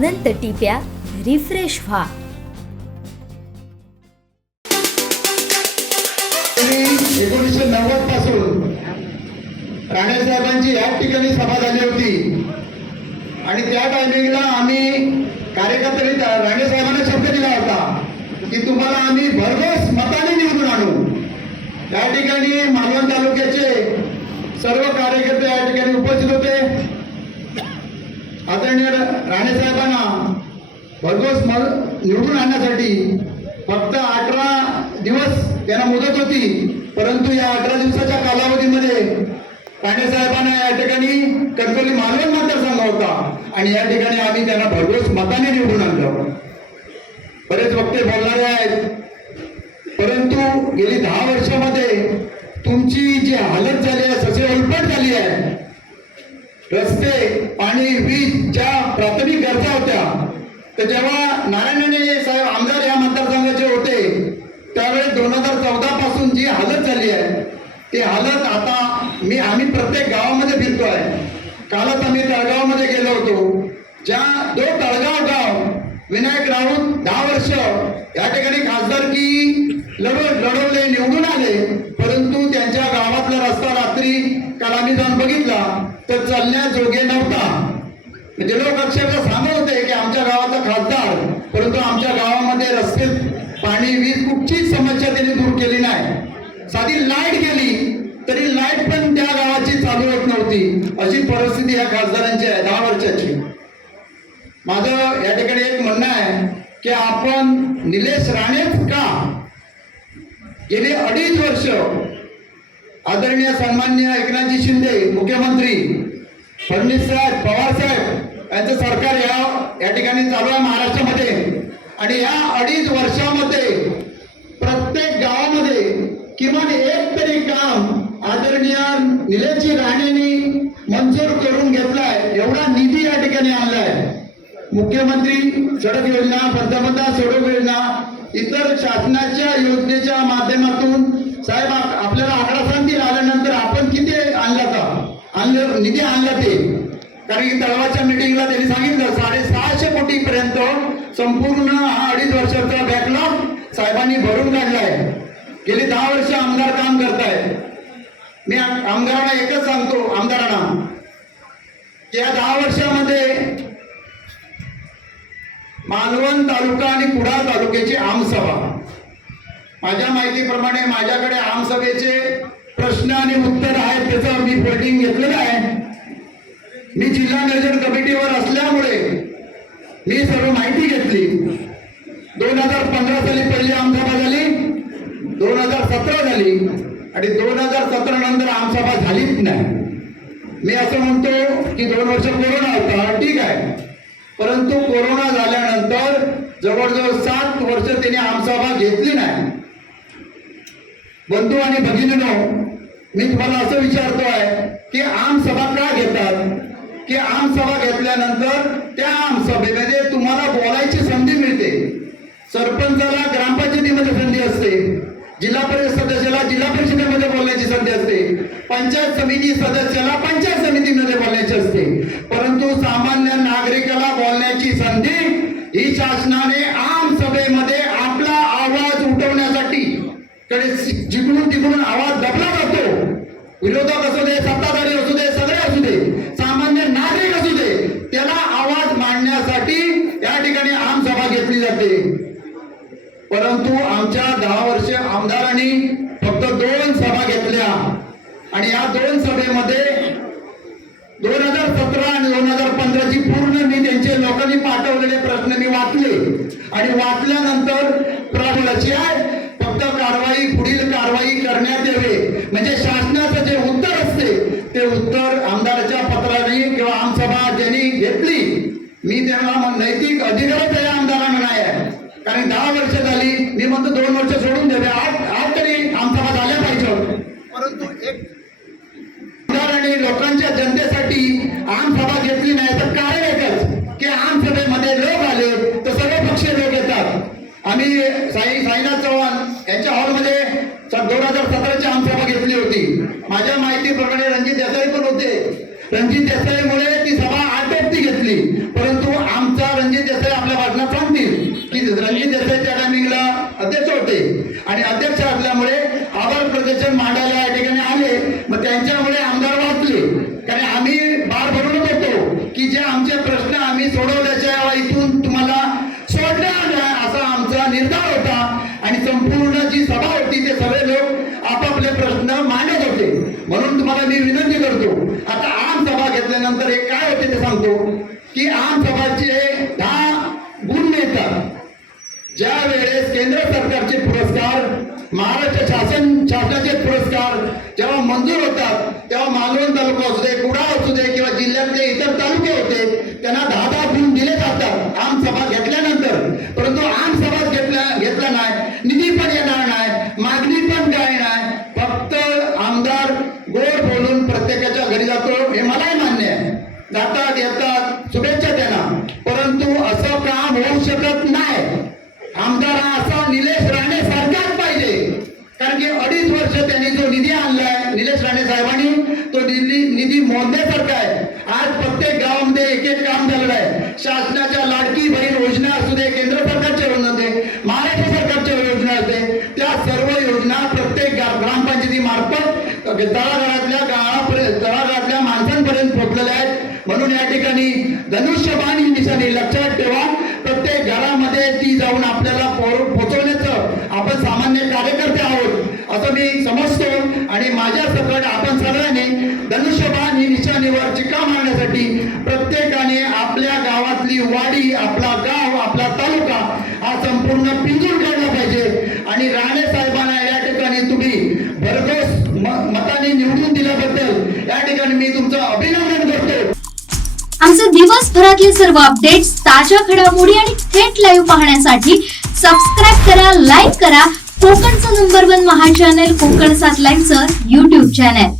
अनंत टिप्या refresh व्हा. 1990 पासून राणेसाहेबांची याच ठिकाणी सभा झाली होती आणि त्या टायमिंगला आम्ही कार्यकर्त्यांनी राणेसाहेबांना शब्द दिला होता की तुम्हाला आम्ही भरघोस मताने निवडून आणू. त्या ठिकाणी मालवण तालुक्याचे सर्व कार्यकर्ते या ठिकाणी उपस्थित होते. आदरणीय राणेसाहेबांना भरघोस निवडून आणण्यासाठी फक्त 18 दिवस त्यांना मुदत होती, परंतु या 18 दिवसाच्या कालावधीमध्ये राणेसाहेबांना या ठिकाणी कणकवली मालवण मतदारसंघ होता आणि या ठिकाणी आम्ही त्यांना भरघोस मताने निवडून आणलं. बरेच वक्ते बोलणारे आहेत, परंतु गेली 10 वर्षामध्ये तुमची जी हालत झाली आहे, ससेउलपट झाली आहे. रस्ते, पाणी, वीज ज्या प्राथमिक गरजा होत्या, तर जेव्हा नारायण साहेब आमदार या मतदारसंघाचे होते त्यावेळेस 2014 पासून जी हालत झाली आहे ती हालत आता आम्ही प्रत्येक गावामध्ये फिरतोय. कालच आम्ही तळगावमध्ये गेलो होतो. तळगाव गाव विनायक राऊत 10 वर्ष या ठिकाणी खासदारकी लढवले, निवडून आले, परंतु त्यांच्या गावातला रस्ता रात्री काल आम्ही जाऊन बघितला तर चालण्याजोगे नव्हता. म्हणजे लोक अक्षरशः सांगत होते की आमच्या गावाचा खासदार, परंतु आमच्या गावामध्ये रस्ते, पाणी, वीज कुठचीच समस्या त्यांनी दूर केली नाही. साधी लाईट गेली तरी लाईट पण त्या गावाची चालू होत नव्हती. अशी परिस्थिती या खासदारांची आहे 10 वर्षाची. माझं या ठिकाणी एक म्हणणं आहे की आपण निलेश राणेच का गेली 2.5 वर्ष आदरणीय सन्माननीय एकनाथजी शिंदे मुख्यमंत्री, फडणवीस साहेब, पवार साहेब यांचं सरकार या ठिकाणी चालू आहे महाराष्ट्रामध्ये आणि या 2.5 वर्षामध्ये प्रत्येक गावामध्ये किमान एक तरी काम आदरणीय निलेशजी राणेंनी मंजूर करून घेतलाय. एवढा निधी या ठिकाणी आणलाय. मुख्यमंत्री सडक योजना, पंतप्रधान सडक योजना, इतर शासनाच्या योजनेच्या माध्यमातून साहेब आपल्याला आकडा सांगतील आल्यानंतर आपण किती निधी आणला ते. कारण की तळवाच्या मीटिंगला त्यांनी सांगितलं 650 कोटी पर्यंत संपूर्ण हा 2.5 वर्षाचा बॅकलॉग साहेबांनी भरून काढलाय. गेली 10 वर्ष आमदार काम करतायत. मी आमदारांना एकच सांगतो, आमदारांना की या 10 वर्षामध्ये मालवण तालुका आणि कुडाळ तालुक्याची आमसभा, माझ्या माहितीप्रमाणे माझ्याकडे आमसभेचे प्रश्न आणि उत्तर आहेत, त्याचं मी फोल्डिंग घेतलेलं आहे. मी जिल्हा नियोजन कमिटीवर असल्यामुळे मी सर्व माहिती घेतली. 2015 साली पहिली आमसभा झाली, 2017 झाली आणि 2017 नंतर आमसभा झालीच नाही. मी असं म्हणतो की 2 वर्ष कोरोना होता, ठीक आहे, परंतु कोरोना झाल्यानंतर जवळजवळ 7 वर्ष त्यांनी आमसभा घेतली नाही. बंधू आणि भगिनींनो, मी तुम्हाला असं विचारतोय की आमसभा का घेतात? की आमसभा घेतल्यानंतर त्या आमसभेमध्ये तुम्हाला बोलायची संधी मिळते. सरपंचाला ग्रामपंचायतीमध्ये संधी असते, जिल्हा परिषद सदस्याला जिल्हा परिषदेमध्ये बोलण्याची संधी असते, पंचायत समिती सदस्याला पंचायत समितीमध्ये बोलण्याची असते, परंतु सामान्य नागरिकाला बोलण्याची संधी ही शासनाने आमसभेमध्ये आपला आवाज उठवण्यासाठी जिकडून तिकडून आवाज दबला जातो. विरोधक असू दे, सत्ताधारी असू दे, सगळे असू दे, सामान्य नागरिक असू दे, त्याला आवाज मांडण्यासाठी या ठिकाणी आमसभा घेतली जाते. परंतु आमच्या 10 वर्ष आमदारांनी फक्त 2 सभा घेतल्या आणि या 2 सभेमध्ये 2017 आणि 2015 ची पूर्ण मी त्यांचे लोकांनी पाठवलेले प्रश्न मी वाचले आणि वाचल्यानंतर प्रश्नाची आहे फक्त पुढील कारवाई करण्यात यावे, म्हणजे शासनाचं जे उत्तर असते ते उत्तर आमदाराच्या पत्राने किंवा आमसभा ज्यांनी घेतली, मी त्यांना नैतिक अधिकारच या आमदारांना नाही आहे. कारण 10 वर्ष झाली, मी म्हणतो 2 वर्ष सोडून द्यावे, आज तरी आमसभा झाल्या पाहिजे. परंतु एक आमदार आणि लोकांच्या जनतेसाठी आमसभा घेतली नाही तर कारण एकच की आमसभेमध्ये लोक आले तर सर्व पक्षीय लोक येतात. आम्ही साईनाथ चव्हाण यांच्या हॉलमध्ये 2017ची आमसभा घेतली होती. माझ्या माहितीप्रमाणे रणजित देसाई पण होते. रणजित देसाईमुळे ती सभा आटोपती घेतली, परंतु आमचा रणजित रणजित देसाई त्या टायमिंगला अध्यक्ष होते आणि अध्यक्ष असल्यामुळे आभार प्रदर्शन मांडायला या ठिकाणी आले. मग त्यांच्यामुळे आमदार वाचले, कारण आम्ही बार भरूनच होतो की जे आमचे प्रश्न आम्ही सोडवल्याच्या इथून तुम्हाला सोडणार नाही असा आमचा निर्धार होता. आणि संपूर्ण जी सभा होती ते सगळे लोक आपापले प्रश्न मांडत होते. म्हणून तुम्हाला मी विनंती करतो, आता आम सभा घेतल्यानंतर एक काय होते ते सांगतो की आम सभाचे 10 गुण मिळतात. ज्या वेळेस केंद्र सरकारचे पुरस्कार, महाराष्ट्र शासनाचे पुरस्कार जेव्हा मंजूर होतात तेव्हा मालवण तालुका असू दे, कुडाळ असू दे किंवा जिल्ह्यातले इतर तालुके होते त्यांना 10 गुण दिले जातात आम सभा घेतल्यानंतर. परंतु आम सभा घेतला नाही, निधी पण येणार नाही, मागणी पण काय नाही, फक्त आमदार गोड बोलून प्रत्येकाच्या घरी जातो हे मलाही मान्य आहे, जातात येतात शुभेच्छा त्यांना. परंतु असं काम होऊ शकत नाही. आमदार हा असा निलेश राणे सारखाच पाहिजे, कारण की 2.5 वर्ष त्यांनी जो निधी आणलाय निलेश राणे साहेबांनी तो निधी मोजण्यासारखा आहे. आज प्रत्येक गावामध्ये एक एक काम झालेलं आहे. शासनाच्या लाडकी बहीण योजना असू दे, केंद्र सरकारच्या योजना असू दे, महाराष्ट्र सरकारच्या योजना असू दे, त्या सर्व योजना प्रत्येक ग्रामपंचायती मार्फत तळागाळातल्या माणसांपर्यंत पोहोचलेल्या आहेत. म्हणून या ठिकाणी धनुष्यबाण ही निशाणी लक्षात ठेवा. प्रत्येक घरामध्ये ती जाऊन आपल्याला पोहोचवण्याचं आपण सामान्य कार्यकर्ते आहोत असं मी समजतो. आणि माझ्या सकट आपण सगळ्यांनी धनुष्यबाण ही निशाणीवर चिका मारण्यासाठी प्रत्येकाने आपल्या गावातली वाडी, आपला गाव, आपला तालुका हा संपूर्ण पिंजून काढला पाहिजे. आणि राणे साहेबांना या ठिकाणी तुम्ही भरघोस मताने निवडून दिल्याबद्दल या ठिकाणी मी तुमचं अभिनंदन करतो. आमचे दिवसभरातले सर्व अपडेट्स, ताज्या घडामोडी आणि थेट लाईव्ह पाहण्यासाठी सबस्क्राईब करा, लाईक करा कोकणचं नंबर 1 महा चॅनल कोकण 7 लाईव्हचं YouTube चॅनल.